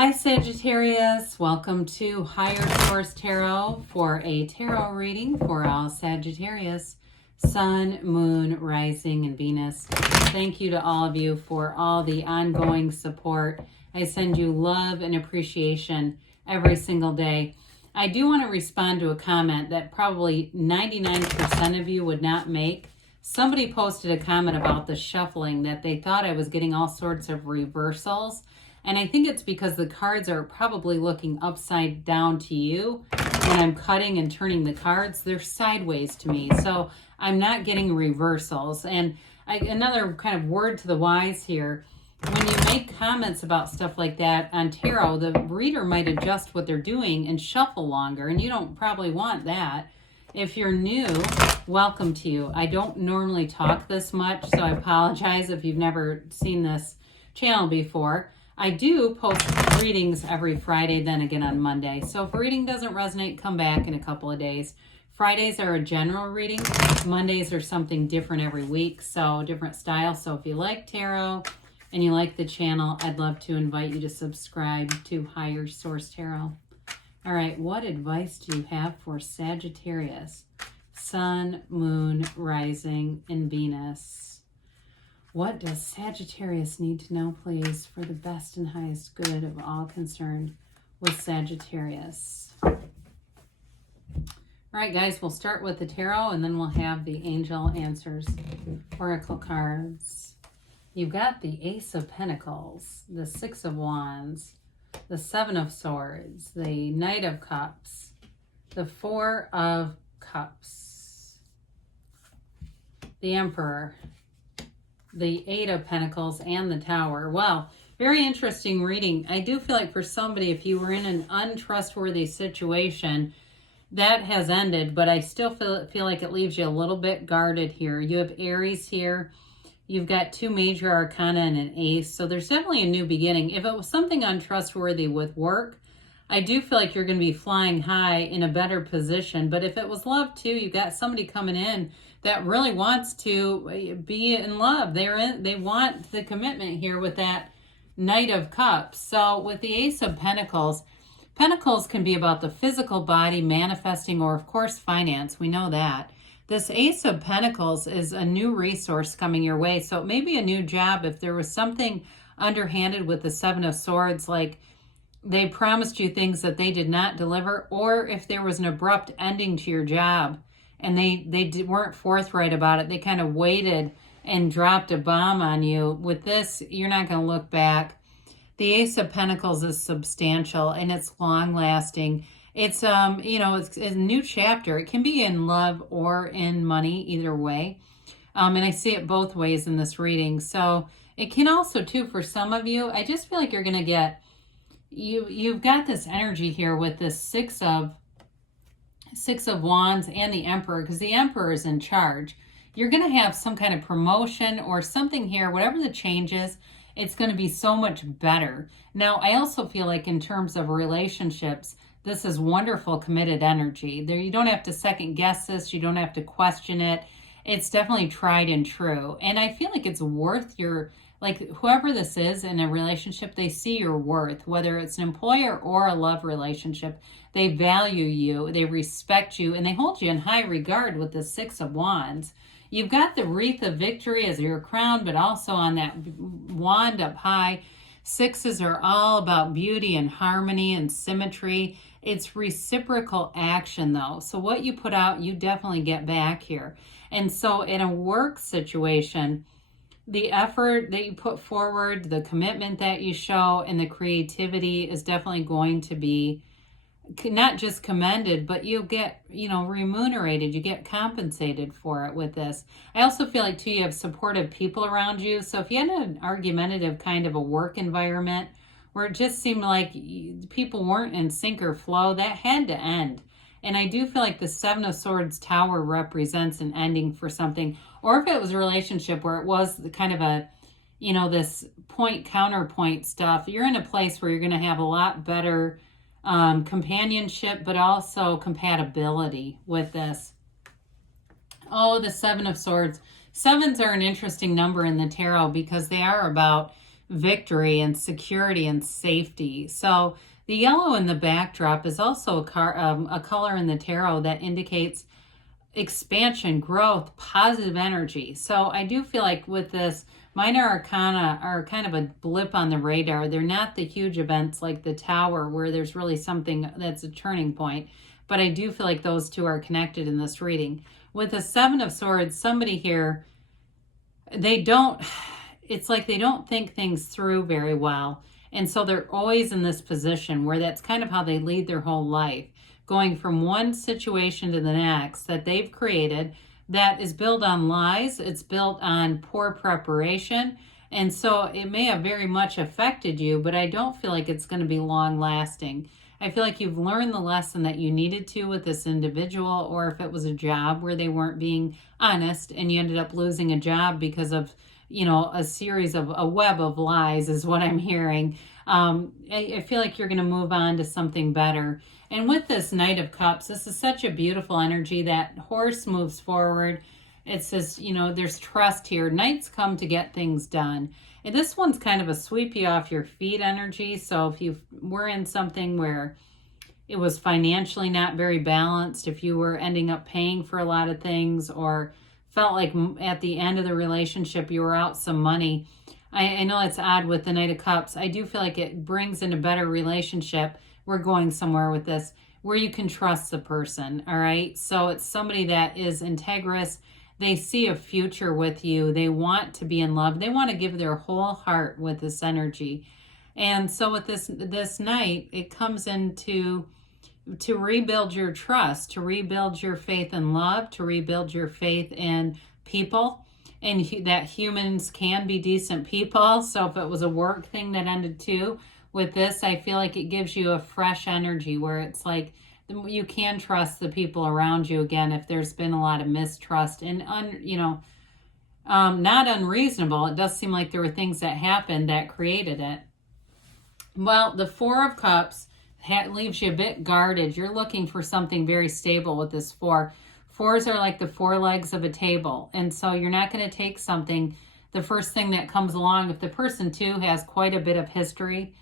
Hi Sagittarius, welcome to Higher Source Tarot for a tarot reading for all Sagittarius, Sun, Moon, Rising, and Venus. Thank you to all of you for all the ongoing support. I send you love and appreciation every single day. I do want to respond to a comment that probably 99% of you would not make. Somebody posted a comment about the shuffling, that they thought I was getting all sorts of reversals. And I think it's because the cards are probably looking upside down to you. When I'm cutting and turning the cards, they're sideways to me. So I'm not getting reversals. And another kind of word to the wise here, when you make comments about stuff like that on tarot, the reader might adjust what they're doing and shuffle longer. And you don't probably want that. If you're new, welcome to you. I don't normally talk this much, so I apologize if you've never seen this channel before. I do post readings every Friday, then again on Monday. So if a reading doesn't resonate, come back in a couple of days. Fridays are a general reading. Mondays are something different every week, so different style. So if you like tarot and you like the channel, I'd love to invite you to subscribe to Higher Source Tarot. All right, what advice do you have for Sagittarius, Sun, Moon, Rising, and Venus? What does Sagittarius need to know, please, for the best and highest good of all concerned with Sagittarius? All right, guys, we'll start with the tarot, and then we'll have the angel answers, oracle cards. You've got the Ace of Pentacles, the Six of Wands, the Seven of Swords, the Knight of Cups, the Four of Cups, the Emperor, the Eight of Pentacles, and the Tower. Well, very interesting reading. I do feel like for somebody, if you were in an untrustworthy situation, that has ended, but I still feel like it leaves you a little bit guarded here. You have Aries here. You've got two major arcana and an ace, so there's definitely a new beginning. If it was something untrustworthy with work, I do feel like you're going to be flying high in a better position. But if it was love too, you've got somebody coming in that really wants to be in love. They want the commitment here with that Knight of Cups. So with the Ace of Pentacles, Pentacles can be about the physical body manifesting, or of course finance. We know that. This Ace of Pentacles is a new resource coming your way. So it may be a new job. If there was something underhanded with the Seven of Swords, like they promised you things that they did not deliver, or if there was an abrupt ending to your job and they weren't forthright about it, they kind of waited and dropped a bomb on you. With this, you're not going to look back. The Ace of Pentacles is substantial and it's long lasting. It's it's a new chapter. It can be in love or in money, either way. And I see it both ways in this reading. So it can also too, for some of you, I just feel like you're going to get, you've got this energy here with this Six of Wands and the Emperor, because the Emperor is in charge. You're going to have some kind of promotion or something here, whatever the change is, it's going to be so much better. Now, I also feel like in terms of relationships, this is wonderful committed energy. There, you don't have to second guess this. You don't have to question it. It's definitely tried and true. And I feel like it's worth your, like whoever this is in a relationship, they see your worth, whether it's an employer or a love relationship. They value you, they respect you, and they hold you in high regard with the Six of Wands. You've got the wreath of victory as your crown, but also on that wand up high. Sixes are all about beauty and harmony and symmetry. It's reciprocal action though. So what you put out, you definitely get back here. And so in a work situation, the effort that you put forward, the commitment that you show, and the creativity is definitely going to be not just commended, but you'll get, remunerated. You get compensated for it with this. I also feel like, too, you have supportive people around you. So if you had an argumentative kind of a work environment where it just seemed like people weren't in sync or flow, that had to end. And I do feel like the Seven of Swords Tower represents an ending for something. Or if it was a relationship where it was kind of a, this point counterpoint stuff, you're in a place where you're going to have a lot better companionship, but also compatibility with this. Oh, the Seven of Swords. Sevens are an interesting number in the tarot because they are about victory and security and safety. So the yellow in the backdrop is also a color in the tarot that indicates expansion, growth, positive energy. So I do feel like with this, minor arcana are kind of a blip on the radar. They're not the huge events like the Tower where there's really something that's a turning point. But I do feel like those two are connected in this reading. With the Seven of Swords, somebody here, it's like they don't think things through very well. And so they're always in this position where that's kind of how they lead their whole life, going from one situation to the next that they've created that is built on lies. It's built on poor preparation. And so it may have very much affected you, but I don't feel like it's going to be long lasting. I feel like you've learned the lesson that you needed to with this individual, or if it was a job where they weren't being honest and you ended up losing a job because of, a series of a web of lies is what I'm hearing. I feel like you're going to move on to something better. And with this Knight of Cups, this is such a beautiful energy. That horse moves forward. It says, there's trust here. Knights come to get things done. And this one's kind of a sweep you off your feet energy. So if you were in something where it was financially not very balanced, if you were ending up paying for a lot of things or felt like at the end of the relationship you were out some money, I know it's odd with the Knight of Cups. I do feel like it brings in a better relationship. We're going somewhere with this where you can trust the person, all right? So it's somebody that is integrous. They see a future with you. They want to be in love. They want to give their whole heart with this energy. And so with this Knight, it comes into to rebuild your trust, to rebuild your faith in love, to rebuild your faith in people, and that humans can be decent people. So if it was a work thing that ended too, with this, I feel like it gives you a fresh energy where it's like you can trust the people around you again if there's been a lot of mistrust and, not unreasonable. It does seem like there were things that happened that created it. Well, the Four of Cups leaves you a bit guarded. You're looking for something very stable with this four. Fours are like the four legs of a table. And so you're not going to take something, the first thing that comes along. If the person too has quite a bit of history,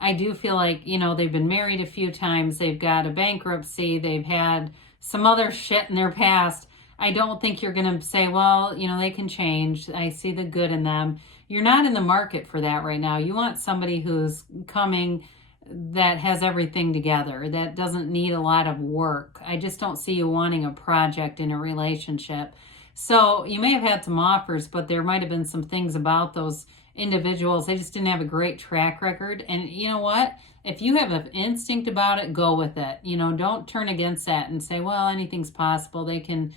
I do feel like, they've been married a few times. They've got a bankruptcy. They've had some other shit in their past. I don't think you're going to say, well, they can change. I see the good in them. You're not in the market for that right now. You want somebody who's coming that has everything together, that doesn't need a lot of work. I just don't see you wanting a project in a relationship. So you may have had some offers, but there might have been some things about those individuals. They just didn't have a great track record. And you know what? If you have an instinct about it, go with it. Don't turn against that and say, well, anything's possible. They can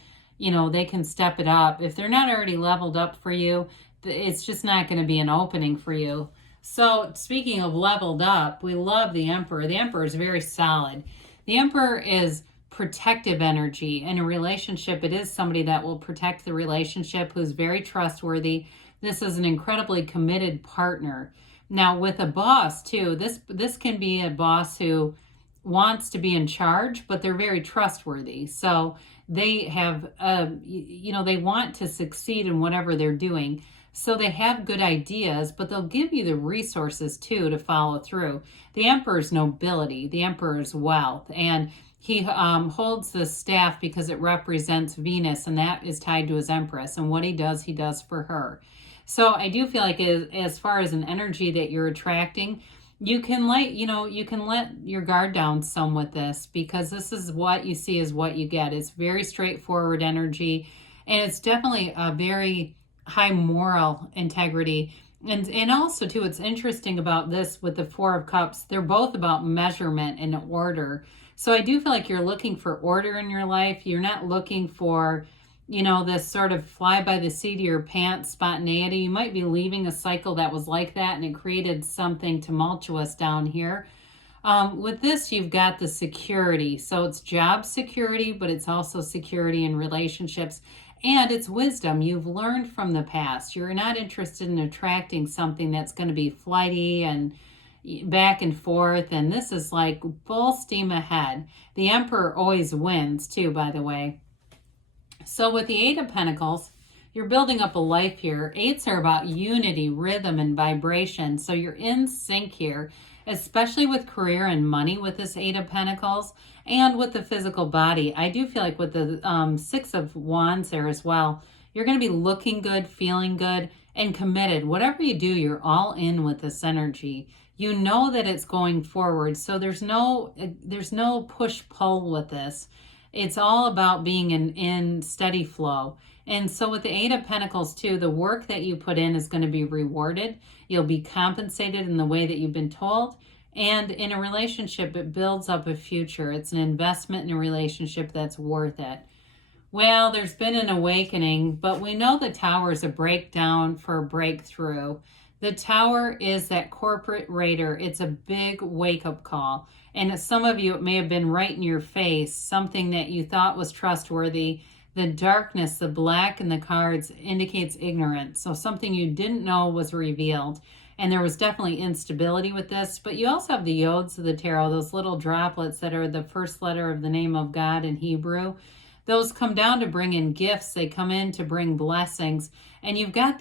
step it up. If they're not already leveled up for you, it's just not going to be an opening for you. So speaking of leveled up, we love the Emperor. The Emperor is very solid. The Emperor is protective energy. In a relationship, it is somebody that will protect the relationship, who's very trustworthy. This is an incredibly committed partner. Now with a boss too, this can be a boss who wants to be in charge, but they're very trustworthy. So they have, they want to succeed in whatever they're doing. So they have good ideas, but they'll give you the resources too to follow through. The Emperor's nobility, the Emperor's wealth, and he holds the staff because it represents Venus, and that is tied to his Empress. And what he does for her. So I do feel like as far as an energy that you're attracting, you can let your guard down some with this, because this is what you see is what you get. It's very straightforward energy, and it's definitely a very high moral integrity. And also too, what's interesting about this with the Four of Cups, they're both about measurement and order. So I do feel like you're looking for order in your life. You're not looking for, this sort of fly by the seat of your pants spontaneity. You might be leaving a cycle that was like that, and it created something tumultuous down here. With this, you've got the security. So it's job security, but it's also security in relationships. And it's wisdom. You've learned from the past. You're not interested in attracting something that's going to be flighty and back and forth. And this is like full steam ahead. The Emperor always wins too, by the way. So with the Eight of Pentacles, You're building up a life here. Eights are about unity, rhythm, and vibration. So you're in sync here, especially with career and money with this Eight of Pentacles and with the physical body. I do feel like with the Six of Wands there as well, you're going to be looking good, feeling good, and committed. Whatever you do, you're all in with this energy. You know that it's going forward. So there's no push-pull with this. It's all about being in steady flow. And so with the Eight of Pentacles too, the work that you put in is going to be rewarded. You'll be compensated in the way that you've been told. And in a relationship, it builds up a future. It's an investment in a relationship that's worth it. Well, there's been an awakening, but we know the Tower is a breakdown for a breakthrough. The Tower is that corporate raider. It's a big wake-up call. And some of you, it may have been right in your face, something that you thought was trustworthy. The darkness, the black in the cards indicates ignorance. So something you didn't know was revealed. And there was definitely instability with this. But you also have the Yods of the Tarot, those little droplets that are the first letter of the name of God in Hebrew. Those come down to bring in gifts. They come in to bring blessings. And you've got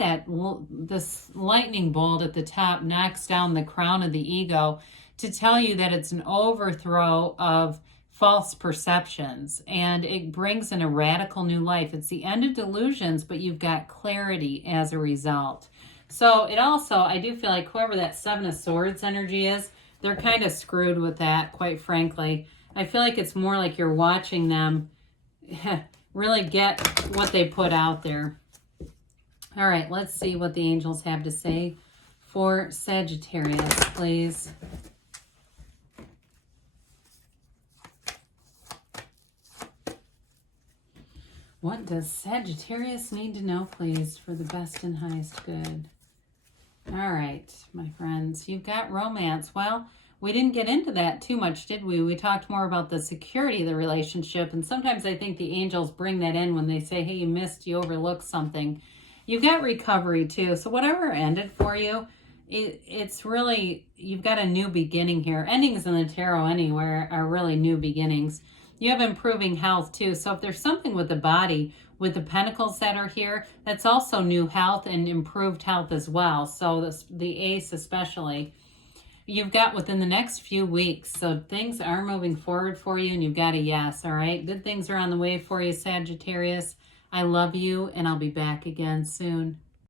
this lightning bolt at the top knocks down the crown of the ego to tell you that it's an overthrow of false perceptions, and it brings in a radical new life. It's the end of delusions, but you've got clarity as a result. So it also, I do feel like whoever that Seven of Swords energy is, they're kind of screwed with that, quite frankly. I feel like it's more like you're watching them really get what they put out there. All right, let's see what the angels have to say for Sagittarius, please. What does Sagittarius need to know, please, for the best and highest good? All right, my friends, you've got romance. Well, we didn't get into that too much, did we? We talked more about the security of the relationship, and sometimes I think the angels bring that in when they say, hey, you missed, you overlooked something. You've got recovery, too. So whatever ended for you, it's really, you've got a new beginning here. Endings in the tarot anywhere are really new beginnings. You have improving health too. So if there's something with the body, with the pentacles that are here, that's also new health and improved health as well. So the ace especially, you've got within the next few weeks. So things are moving forward for you and you've got a yes, all right? Good things are on the way for you, Sagittarius. I love you and I'll be back again soon.